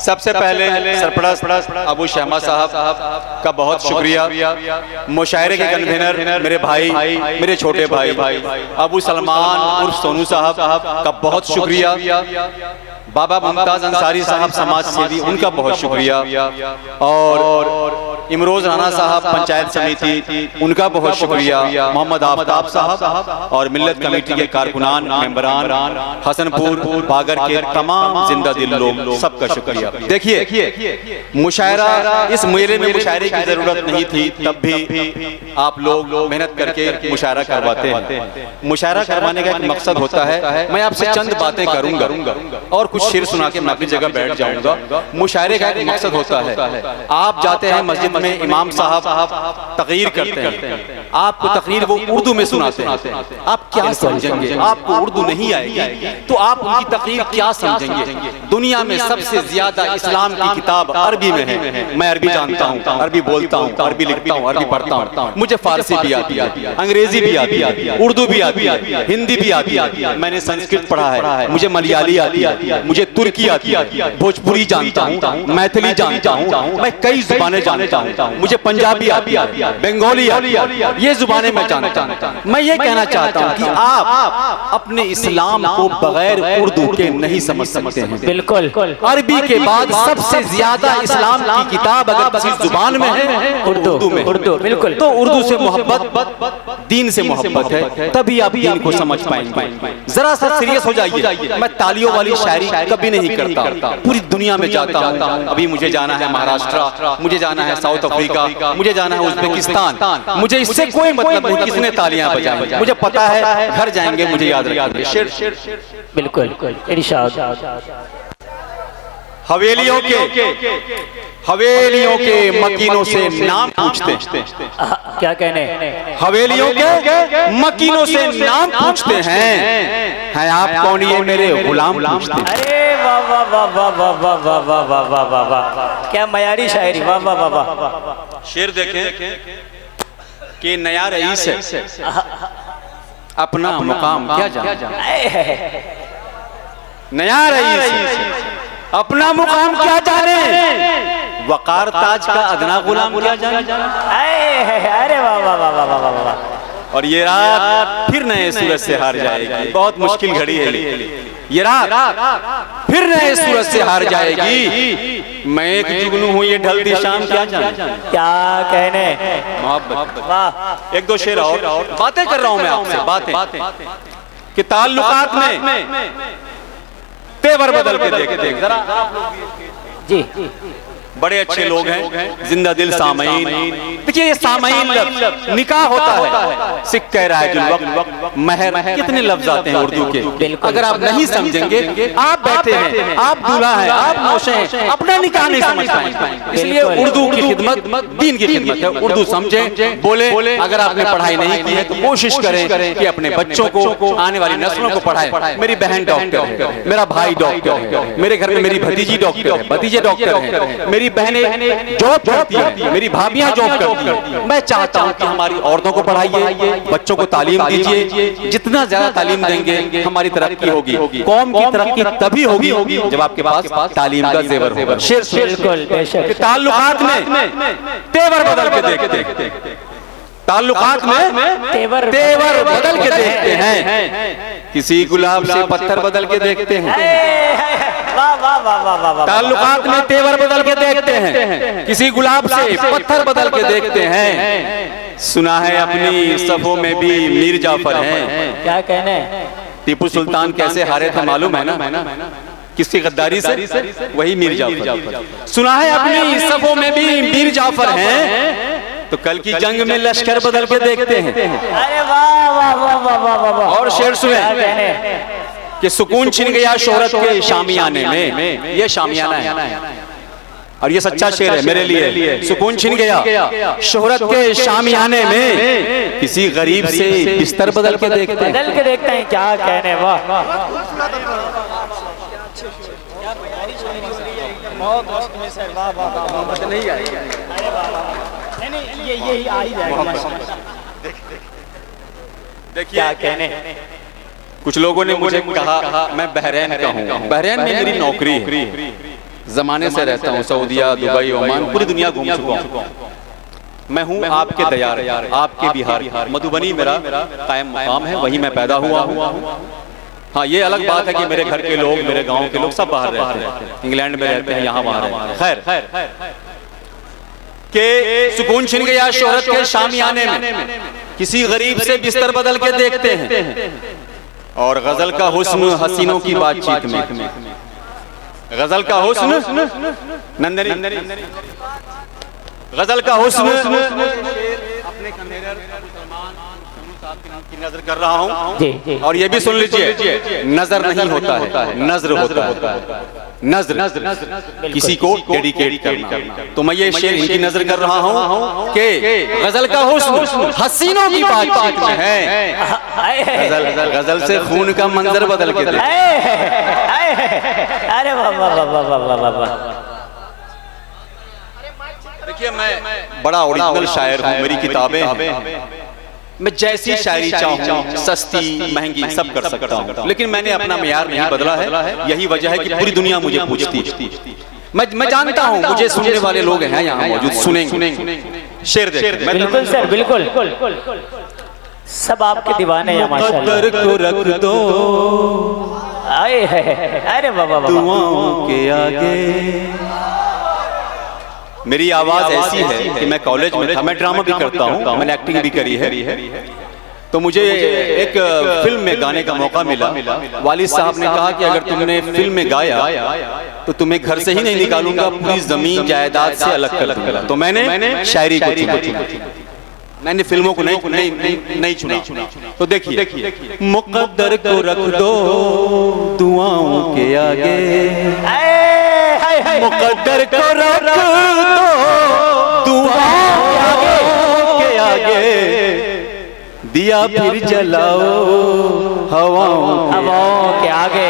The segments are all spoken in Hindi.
सबसे पहले सरपरस्त अबू शहमा साहब का बहुत शुक्रिया। मुशायरे के कन्वीनर मेरे भाई, मेरे छोटे भाई अबू सलमान उर्फ सोनू साहब का बहुत शुक्रिया। बाबा मुमताज अंसारी साहब समाज सेवी, उनका बहुत शुक्रिया। और इमरोज राना साहब पंचायत समिति, उनका बहुत शुक्रिया। मोहम्मद आफ्ताब साहब और मिल्लत कमेटी के कारकुनान, मेंबरान, हसनपुर बागर के तमाम जिंदा दिल लोग, सबका शुक्रिया। देखिए मुशायरा, इस मेले में मुशायरे की जरूरत नहीं थी, तब भी आप लोग मेहनत करके मुशायरा करवाते हैं। मुशायरा करवाने का एक मकसद होता है। मैं आपसे चंद बातें करूंगा और कुछ शेर सुना के मैं अपनी जगह बैठ जाऊंगा। मुशायरे का एक मकसद होता है, आप जाते हैं मस्जिद में, इमाम साहब तकरीर करते हैं, आपको तकरीर वो उर्दू में सुनाते हैं, आप क्या समझेंगे? आपको उर्दू नहीं आएगी तो आप उनकी तकरीर क्या समझेंगे? दुनिया में सबसे ज्यादा इस्लाम की किताब अरबी में है। मैं अरबी जानता हूँ, अरबी बोलता हूँ, अरबी लिखता हूँ, अरबी पढ़ता हूँ, मुझे फारसी भी आती है, अंग्रेजी भी आती है, उर्दू भी आती है, हिंदी भी आती है, मैंने संस्कृत पढ़ा है, मुझे मलयाली आती है, मुझे तुर्की आती है, भोजपुरी जानता हूँ, मैथिली जानता हूँ, मैं कई जुबानें जानता हूँ, मुझे पंजाबी आती है, बंगाली आती है, ये जुबानें मैं जानता हूँ। मैं ये कहना चाहता हूँ कि आप अपने इस्लाम को बगैर उर्दू के नहीं समझ सकते हैं। बिल्कुल। अरबी के बाद सबसे ज्यादा इस्लाम की किताब अगर किसी जुबान में है, उर्दू में। उर्दू, बिल्कुल। तो उर्दू से मोहब्बत, दीन से मोहब्बत है, तभी आप दीन को समझ पाएंगे। जरा सा सीरियस हो जाइए। मैं तालियों वाली शायरी कभी नहीं करता, पूरी दुनिया में जाता हूँ। अभी मुझे जाना है महाराष्ट्र, मुझे जाना है साउथ अफ्रीका, मुझे जाना है उज्बेकिस्तान, मुझे इससे कोई मतलब नहीं किसने तालियां बजाई, मुझे पता है घर जाएंगे मुझे याद रखेंगे। शेर बिल्कुल इरशाद। हवेलियों के मकीनों से नाम पूछते, क्या कहने? हवेलियों के मकीनों से नाम पूछते हैं आप कौन, ये मेरे गुलाम पूछते हैं। अरे वाह वाह वाह वाह वाह वाह वाह वाह वाह वाह वाह वाह, क्या मयारी शायरी, वाह वाह वाह वाह। शेर देखें कि नया रईस है, अपना मुकाम क्या जाने। नया रईस अपना मुकाम क्या जाने, वकार ताज का अदना गुलाम क्या जाने। अरे वाह वाह वाह वाह वाह वाह। और ये रात फिर नए सूरज से हार जाएगी, बहुत मुश्किल घड़ी है ये रात, फिर नए सूरज से हार जाएगी। मैं एक जुगनू हूँ, ये ढलती शाम क्या जाने। क्या कहने? मोहब्बत। वाह। एक दो शेर और बातें कर रहा हूँ मैं आपसे, बातें कि ताल्लुकात में तेवर बदल के देख जरा। जी, बड़े अच्छे लोग हैं, जिंदा दिल सामईन। देखिए ये सामईन लफ्ज निकाह होता है, सिख कह रहा है जुल वक्त, महर, कितने लफ्ज आते हैं उर्दू के। अगर आप नहीं समझेंगे, आप बैठे हैं, आप दूल्हा हैं, आप नौशे हैं, अपना निकाह नहीं समझ पाएंगे। इसलिए उर्दू की खिदमत दीन की खिदमत है। उर्दू समझें, बोले। अगर आपने पढ़ाई नहीं की है तो कोशिश करें कि अपने बच्चों को, आने वाली नस्लों को पढ़ाएं। मेरी बहन डॉक्टर है, मेरा भाई डॉक्टर है, मेरे घर में मेरी भतीजी डॉक्टर है, भतीजे डॉक्टर हैं, मेरी बहनें जॉब करती हैं, मेरी भाभियां जॉब करती हैं। मैं चाहता हूं कि हमारी औरतों को पढ़ाइए, बच्चों को तालीम दीजिए। जितना ज्यादा तालीम देंगे हमारी तरक्की होगी, कौम की तरक्की तभी होगी जब आपके पास तालीम का जेवर होगा। शेर ताल्लुकात में तेवर बदल के देखते, ताल्लुकात में तेवर बदल के देखते हैं, किसी गुलाब से पत्थर बदल के देखते हैं। ताल्लुकात में तेवर बदल के देखते हैं, किसी गुलाब से पत्थर बदल के देखते हैं। सुना है अपनी सफों में भी मीर जाफर हैं। क्या कहने? टीपू सुल्तान कैसे हारे थे मालूम है ना, किसकी गद्दारी से? वही मीर जाफर। सुना है अपनी सफों में भी मीर जाफर हैं, तो कल की जंग में लश्कर बदल के देखते हैं। अरे वाह वाह वाह वाह वाह वाह। और शेर सुने कि सुकून छिन गया शोहरत के शामियाने में, ये शामियाना है और ये सच्चा शेर है मेरे लिए। सुकून छिन गया शोहरत के शामियाने में, किसी गरीब से बिस्तर बदल के देखते हैं। क्या कहने? वाह। यही आ ही जाएगा। देखिए क्या कहने? कुछ लोगों ने मुझे कहा मैं बहरीन का हूँ, बहरीन में मेरी नौकरी है, जमाने से रहता हूँ, सऊदिया, दुबई, ओमान, पूरी दुनिया घूम चुका हूँ। मैं हूँ आपके दयार, आपके बिहार, मधुबनी मेरा कायम मकाम है, वहीं मैं पैदा हुआ हूँ। हाँ, ये अलग बात है कि मेरे घर के लोग, मेरे गांव के लोग सब बाहर रहते हैं, इंग्लैंड में रहते हैं, यहाँ वहाँ रहते हैं। खैर के सुकून छिन गया शोहरत के शामियाने में, किसी गरीब से बिस्तर बदल के देखते हैं, और गजल का हुस्न हसीनों की बातचीत में, गजल का हुस्न नंदनी, गजल का हुस्न अपने की नजर कर रहा हूँ। और ये भी सुन लीजिए, नजर नहीं होता है, नजर होता है, नजर किसी को डेडिकेट करना। तो मैं ये शेर इनकी नजर कर रहा हूँ कि गजल का हुस्न हसीनों की बातचीत में है, गजल से खून का मंजर बदल के दे। अरे वाह वाह वाह वाह वाह वाह वाह। देखिए, मैं बड़ा ओरिजिनल शायर हूँ, मेरी किताबें, मैं जैसी शायरी चाहूँ, सस्ती महंगी सब कर सकता हूँ, लेकिन मैंने अपना मेयार नहीं बदला है। यही वजह है कि पूरी दुनिया मुझे पूछती। मैं जानता हूँ मुझे सुनने वाले लोग हैं यहाँ मौजूद, सुनेंगे। शेर देखिए। बिल्कुल सर, बिल्कुल, सब आपके दीवाने हैं माशाल्लाह। मुक़द्दर को रख दो आए है, अरे वाह वाह वाह। दुआओं के आगे। मेरी आवाज ऐसी है कि मैं कॉलेज में था, मैं ड्रामा भी करता हूँ, मैंने एक्टिंग भी करी है। तो मुझे एक फिल्म में गाने का मौका मिला। वालिद साहब ने कहा कि अगर तुमने फिल्म में गाया तो तुम्हें घर से ही नहीं निकालूंगा, पूरी जमीन जायदाद से अलग कर दूंगा। तो मैंने शायरी को चुना, मैंने फिल्मों को नहीं चुना। तो देखिए, मुक़द्दर को रख दो दुआओं के आगे, मुक़द्दर को रख दो दुआओं के आगे, दिया फिर जलाओ हवाओं के आगे।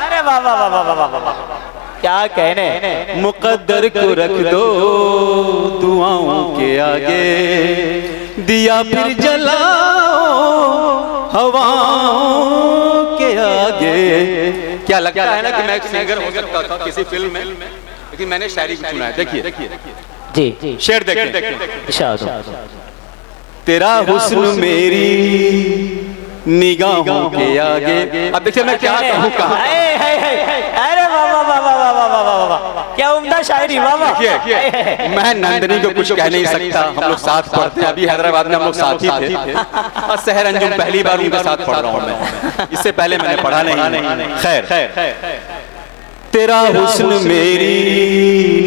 अरे वाह वाह वाह वाह वाह, क्या कहने। मुक़द्दर को रख दो दुआओं के आगे, दिया फिर जलाओ हवाओं के आगे। क्या लगता है ना कि मैं एक सिंगर हो सकता था किसी फिल्म में, लेकिन मैंने शायरी को चुना है। देखिए जी, शेर देखिए। तेरा हुस्न मेरी निगाहों के आगे। अब देखिए मैं क्या कहूँ, कहाँ। अरे वाह वाह वाह वाह वाह वाह वाह, क्या उम्दा शायरी, वाह वाह। मैं नंदनी को कुछ कह नहीं सकता, हम लोग साथ पढ़ते हैं, अभी हैदराबाद में हम लोग साथ ही थे, और शहर अंजुम पहली बार उनके साथ पढ़ रहा हूँ मैं, इससे पहले मैंने पढ़ा नहीं। खैर, तेरा हुस्न मेरी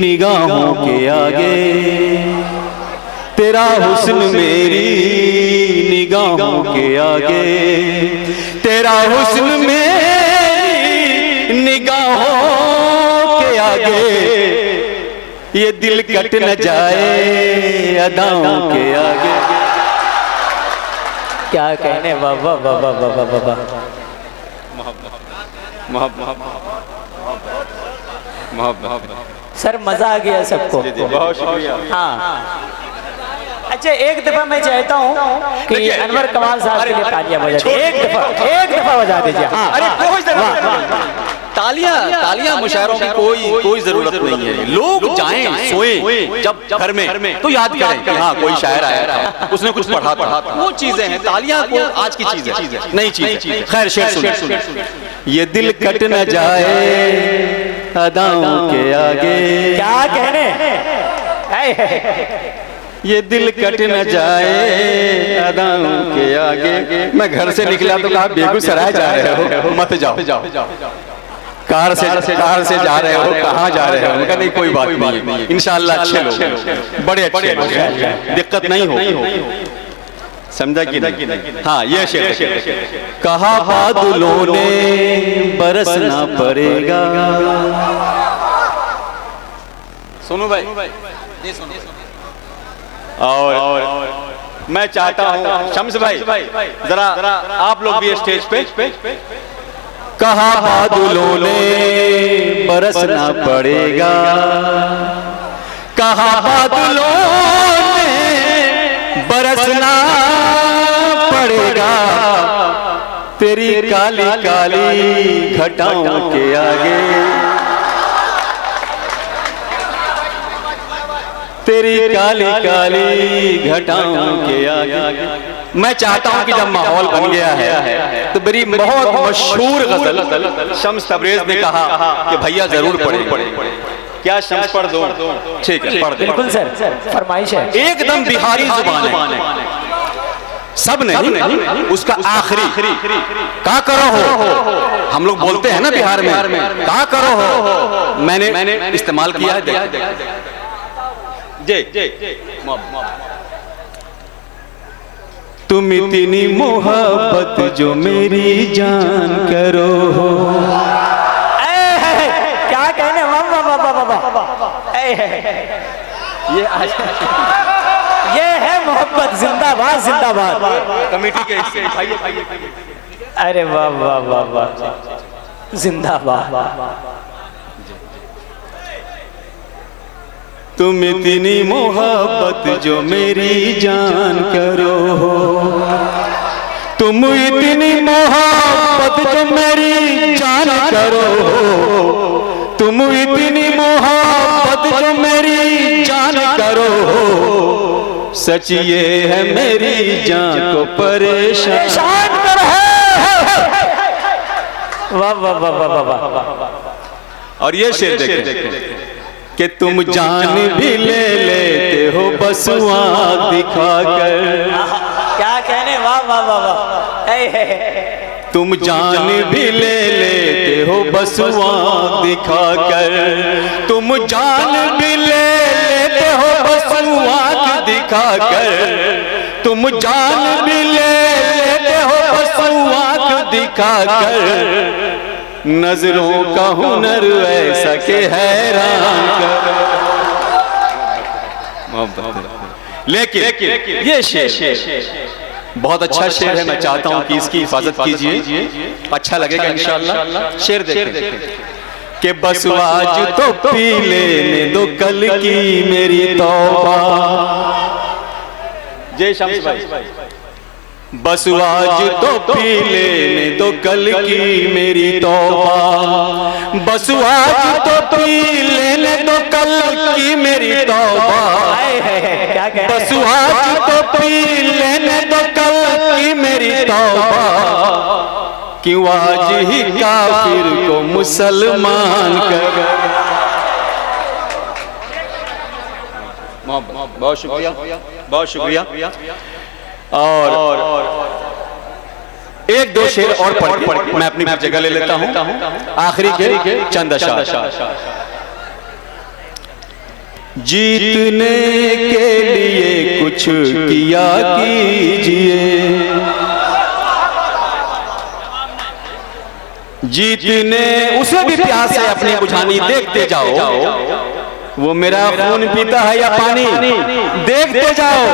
निगाहों के आगे, तेरा हुस्न मेरी निगाहों के आगे, तेरा हुस्न मेरी निगाहों के आगे, ये दिल कट न जाए अदाओं के आगे। क्या कहने, वाह वाह वाह वाह वाह वाह वाह। सर मजा आ गया सबको, बहुत शुक्रिया। हाँ, अच्छा एक दफा मैं चाहता हूँ कि अनवर कमाल साहब के लिए तालियां बजा दीजिए, एक दफा बजा दीजिए। हाँ, अरे तालियां मुशायरों की कोई जरूरत नहीं है। लोग जाएं सोएं जब घर में तो याद करें कि हाँ कोई शायर आया था, उसने कुछ पढ़ा था, वो चीजें हैं। तालियां को आज की चीज है, नई चीज। खैर शेर सुनिए। ये दिल कट न जाए अदाओं के आगे। क्या कहने, ये दिल कट न जाए अदाओं के आगे। मैं घर से निकला तो कहा बेगूसराय जा रहे हो, मत जाओ। कार से जा रहे हो, कहाँ जा रहे हो? उनका नहीं, कोई बात नहीं, इंशाअल्लाह अच्छे लोग, बड़े अच्छे लोग, दिक्कत नहीं हो। समझा कि नहीं? हाँ, ये शेर कहा बादलों ने बरसना पड़ेगा। सुनो भाई, और मैं चाहता हूँ शम्स भाई जरा आप लोग भी स्टेज पे। कहा बादलों ने बरसना पड़ेगा, कहा बादलों ने बरसना पड़ेगा, तेरी काली काली घटाओं के आगे, तेरी काली काली घटाओं के आगे। मैं चाहता हूं कि जब माहौल बन गया है तो मेरी बहुत मशहूर गजल शम्स तबरेज ने कहा कि भैया जरूर पढ़े। क्या शम्स पढ़ दो? ठीक है, पढ़ दे। बिल्कुल सर, फरमाइश है। एकदम बिहारी जुबान है, सब नहीं, उसका आखिरी का करो हो, हम लोग बोलते हैं ना बिहार में, का करो हो, मैंने इस्तेमाल किया है। तुम इतनी मोहब्बत जो मेरी जान करो हो। क्या कहने, ये है मोहब्बत। जिंदाबाद जिंदाबाद कमेटी के हिस्से। अरे वाह वाह वाह वाह, जिंदाबाद। तुम इतनी मोहब्बत जो मेरी जान करो हो, तुम इतनी मोहब्बत जो मेरी जान करो हो, तुम इतनी मोहब्बत जो मेरी जान करो हो, सच ये है मेरी जान को परेशान कर है। वाह वाह वाह वाह वाह। और ये शेर देखें कि तुम जान भी ले लेते हो बस आँख दिखाकर। क्या कहने, वाह वाह वाह वाह। तुम जान भी ले लेते हो बस आँख दिखाकर, तुम जान भी ले लेते हो बस आँख दिखाकर, तुम जान भी ले लेते हो बस आँख दिखाकर। नजरों का हुनर ऐसा के हैरान कर। लेकिन ये शेर बहुत अच्छा शेर है, मैं चाहता हूं कि इसकी हिफाजत कीजिए, अच्छा लगेगा इंशाअल्लाह। शेर देखें कि बस आज तो पी लेने दो कल की मेरी तौबा। जय शम्स भाई। बस आज तो पी लेने दो कल की मेरी तौबा, बस आज तो पी लेने दो कल की मेरी तौबा, बस आज तो पी लेने दो कल की मेरी तौबा। क्यों आज ही काफिर को मुसलमान कर। बहुत शुक्रिया, बहुत शुक्रिया। और एक दो शेर और पढ़ मैं अपनी जगह ले लेता हूं। आखिरी के चंद अशार। जीतने के लिए कुछ किया कीजिए, जीतने उसमें भी प्यास है अपनी बुझानी देखते जाओ। वो मेरा खून पीता है या पानी देखते जाओ,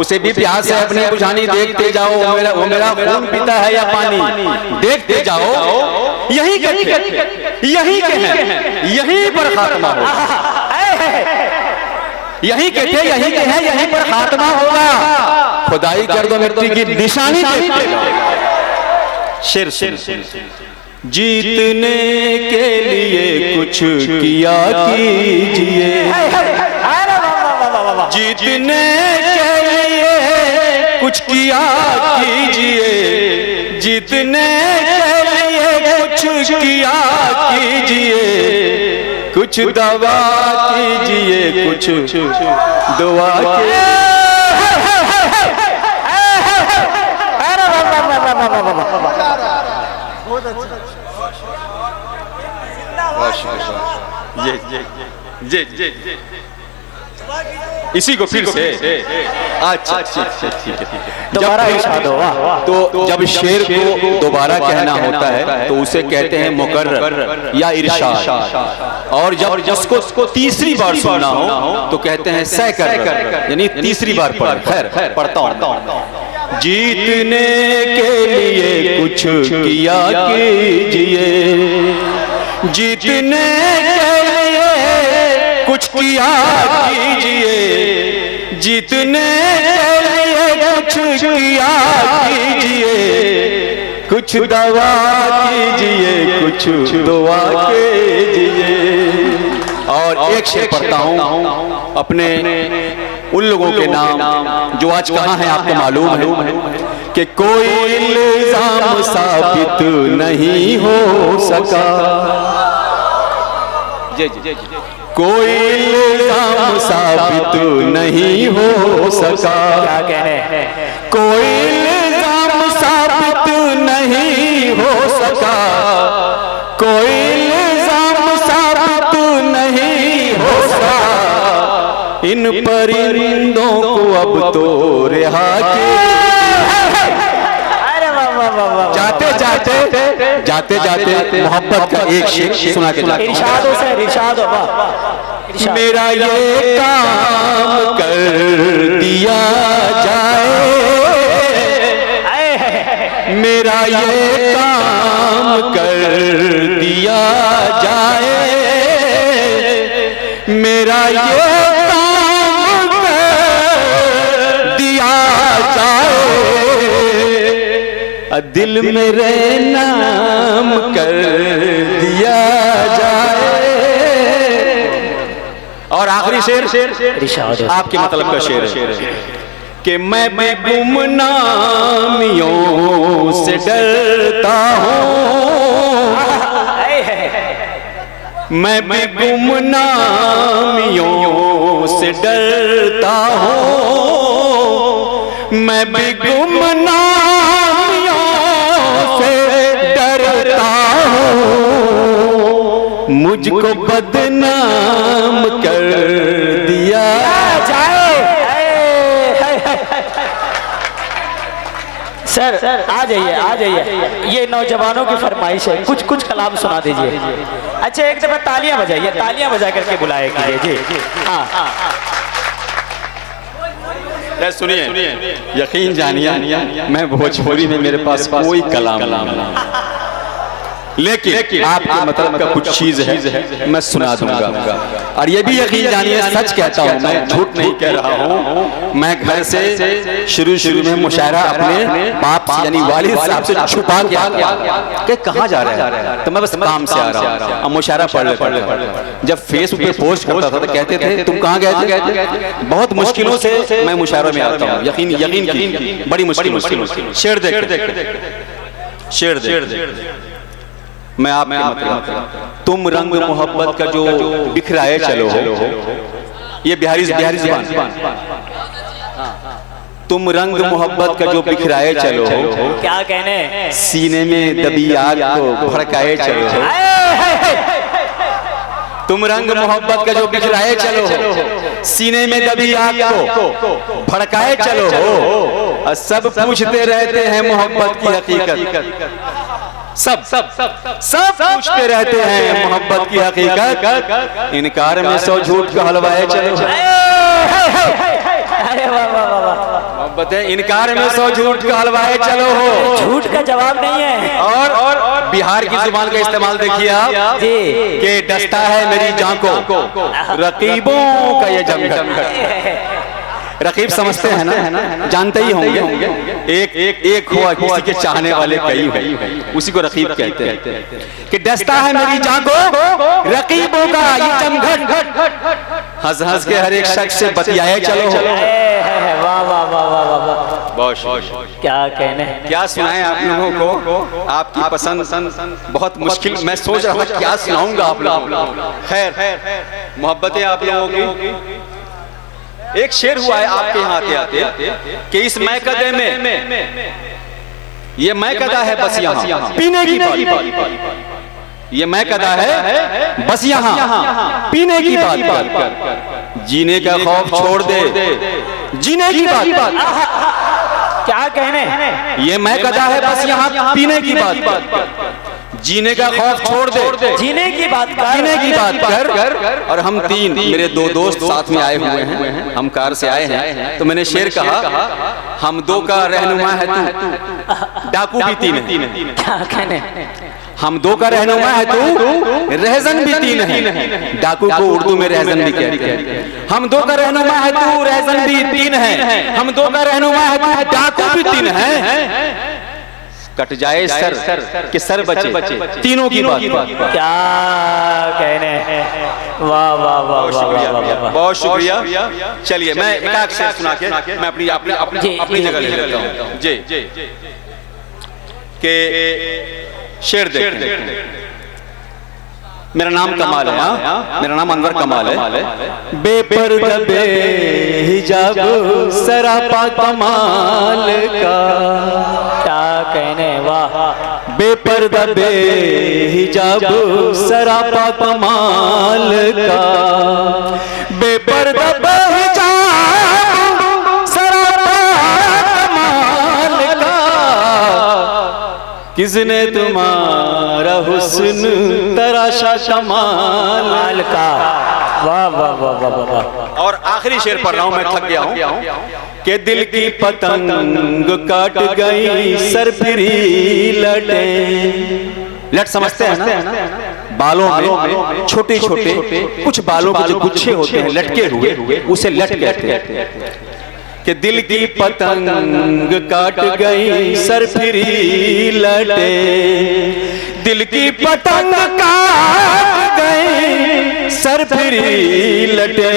उसे भी प्यास है अपनी बुझानी देखते जाओ। वो मेरा खून पीता है या पानी देखते जाओ। यही के हैं, यहीं पर खात्मा होगा। यही के थे, यही के हैं, यहीं पर खात्मा होगा। खुदाई कर दो मिट्टी की निशानी देखते जाओ। शेर जीतने के लिए कुछ किया कीजिए, जीतने के लिए कुछ किया कीजिए, जीतने के लिए कुछ किया कीजिए, कुछ दवा कीजिए, कुछ दुआ कीजिए। इसी को फिर से अच्छा ठीक है। दोबारा इरशाद हो। तो जब शेर को दोबारा कहना होता है तो उसे कहते हैं मुकर्रर या इरशाद। और जब उसको तीसरी बार सुनना हो तो कहते हैं सैकर्रर, यानी तीसरी बार पढ़। खैर पढ़ता हूं। जीतने के लिए कुछ किया कीजिए, जीतने के लिए कुछ किया कीजिए, जीतने के लिए कुछ किया कीजिए, कुछ दवा कीजिए, कुछ दुआ कीजिए। और एक शेर पढ़ता हूँ अपने उन लोगों के नाम जो आज कहाँ हैं आपको मालूम है कि कोई इल्जाम साबित नहीं हो सका, कोई इल्जाम साबित नहीं हो सका, क्या कह रहे हैं? कोई इल्जाम साबित नहीं हो सका, कोई इल्जाम साबित नहीं हो सका। इन परिंदों को अब तो रिहा जाते जाते जाते जाते मोहब्बत का एक शेर सुना के जाते। इरशाद हो सर, इरशाद हो, वाह, इरशाद। मेरा ये काम कर दिया जाए, मेरा ये काम कर दिया जाए, मेरा ये काम कर दिया जाए, दिल मेरे नाम कर दिया जाए। और आखिरी शेर इरशाद हो। आपके मतलब का शेर है कि मैं भी गुमनामियों से डरता हूँ, मैं भी गुमनामियों से डरता हूँ, मैं भी गुमनामियों से डरता हूँ, मुझको बदनाम कर दिया जाए। सर आ जाइए, आ जाइए, ये नौजवानों की फरमाइश है, कुछ कुछ कलाम सुना दीजिए। अच्छा एक दफा तालियां बजाइए, तालियां बजा करके बुलाए कीजिए जी। हाँ सुनिए, यकीन जानिए मैं भोजपुरी में मेरे पास कोई कलाम नहीं, लेकिन आपके मतलब का कुछ चीज है मैं सुना दूंगा। और ये भी यकीन जानिए सच कहता हूँ, मैं झूठ नहीं कह रहा हूँ। मैं घर से शुरू में मुशायरा अपने बाप से यानी वालिद साहब से छुपा के आ गया कि कहाँ जा रहा है, तो मैं बस काम से आ रहा हूँ, अब मुशायरा पढ़ ले। जब फेसबुक पे पोस्ट करता था तो कहते थे तुम कहाँ गए थे, बहुत मुश्किलों से मैं मुशायरों में आता हूँ। यकीन बड़ी मुश्किल। शेर देख मैं आपके मतलब तुम रंग मोहब्बत का जो बिखराए चलो, ये बिहारी जुबान, तुम रंग मोहब्बत का जो बिखराए चलो, क्या कहने, सीने में दबी आग को भड़काए चलो, तुम रंग मोहब्बत का जो बिखराए चलो, सीने में दबी आग को भड़काए चलो। सब पूछते रहते हैं मोहब्बत की हकीकत, सब पूछते रहते हैं मोहब्बत की हकीकत, इनकार में सौ झूठ का हलवाए चलो। अरे वाह वाह वाह, मोहब्बत है इनकार में सौ झूठ का हलवाए चलो हो, झूठ का जवाब नहीं है। और बिहार की जुबान का इस्तेमाल देखिए आप कि डसता है मेरी जान को रकीबों का ये जमघट। रकीब समझते हैं ना, जानते ही होंगे, एक हुआ किसी के चाहने वाले कई हैं, उसी को रकीब कहते हैं कि डसता है मेरी जान को रकीबों का ये जमघट, हंस हंस के हर एक शख्स से बतियाए चलो। वाह वाह वाह वाह वाह, बहुत क्या कहने, क्या सुनाएं आप लोगों को, आपकी पसंद बहुत मुश्किल, मैं सोच रहा था क्या सुनाऊंगा आप लोगों को। खैर मोहब्बतें आप लोगों की, एक शेर हुआ है आपके यहाँ आते आते कि इस मैकदे में, ये मैकदा है बस यहाँ पीने की बात, ये मैकदा है बस यहाँ पीने की बात, जीने का खौफ छोड़ दे, जीने की बात, क्या कहने, ये मैकदा है बस यहाँ पीने की बात, जीने का खौफ छोड़ दे, जीने की बात कर, जीने की बात कर। और हम तीन मेरे दो दोस्त साथ में आए हुए हैं, हम कार से आए हैं, तो मैंने शेर कहा हम दो का रहनुमा है तू, डाकू भी तीन है। क्या कहने, हम दो का रहनुमा है तू, रहजन भी तीन है, डाकू को उर्दू में रहजन भी कहते हैं। हम दो का रहनुमा है तू, रहजन भी तीन है, हम दो का रहनुमा है तू, डाकू भी तीन है। कट जाए सर कि सर बचे, तीनों की बात। क्या कहने हैं, वाह वाह वाह वाह वाह वाह। बहुत शुक्रिया। चलिए मैं एक शेर सुना के मैं अपनी जगह ले लेता हूँ जी के शेर देखते हैं। मेरा नाम कमाल है, मेरा नाम अनवर कमाल है। बेपर्दा बेहिजाब सरापा कमाल का, क्या कहने, वाह। बेपर्दा बेहिजाब सरापा कमाल का, बेपर्दा बेहिजाब सरापा कमाल का, किसने तुम्हारा हुस्न तराशा कमाल का। वाह वाह वाह वाह वाह। और आखिरी शेर पढ़ रहा हूं, मैं थक गया हूं कि दिल की पतंग काट गई सर फिरी लटे। लट समझते हैं ना, बालों में छोटे छोटे कुछ बालों के जो गुच्छे होते हैं लटके हुए, उसे लट कहते हैं। कि दिल की पतंग काट गई सर फिरी लटे, दिल की पतंग काट गई सर फिरी लटे,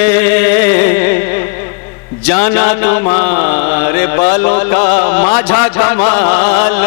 जाना तुम्हारे बालों का माझा कमाल।